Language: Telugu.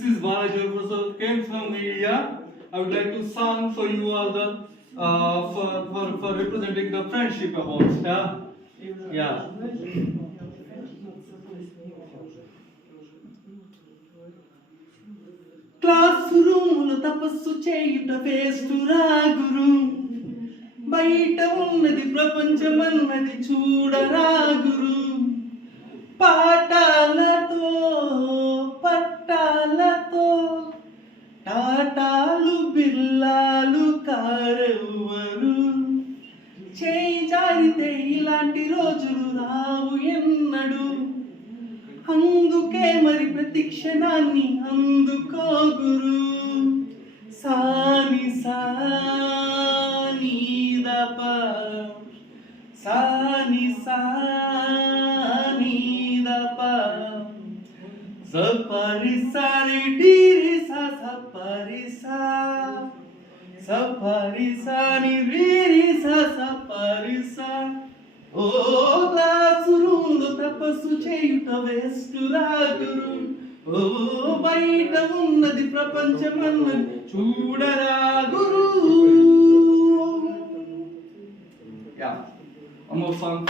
This is Balaji Prasad, came from India. I would like to sing for you all the for representing the friendship awards. Yeah. Class రూములు తపస్సు చేయుట వేస్తురా గురు, బయట ఉన్నది ప్రపంచమన్నది చూడరా గురు. పాఠాలతో పట్టాలతో టాటాలు బిల్లాలు కారెవ్వరు, చేయి జారితే ఇలాంటి రోజులు రావు ఎన్నడు. అందుకే మరి ప్రతి క్షణాన్ని అందుకో గురు. సాని సాని దప సాని సాని దప సపరి సారి డిరి సా సపరి సా సపరి సాని రిరి సా సపరి సా. ఓ క్లాసు రూములు తపస్సు చేయుట వేస్తురా గురు, ఓ బయట ఉన్నది ప్రపంచమన్నది చూడరా గురు. Yeah, one more song.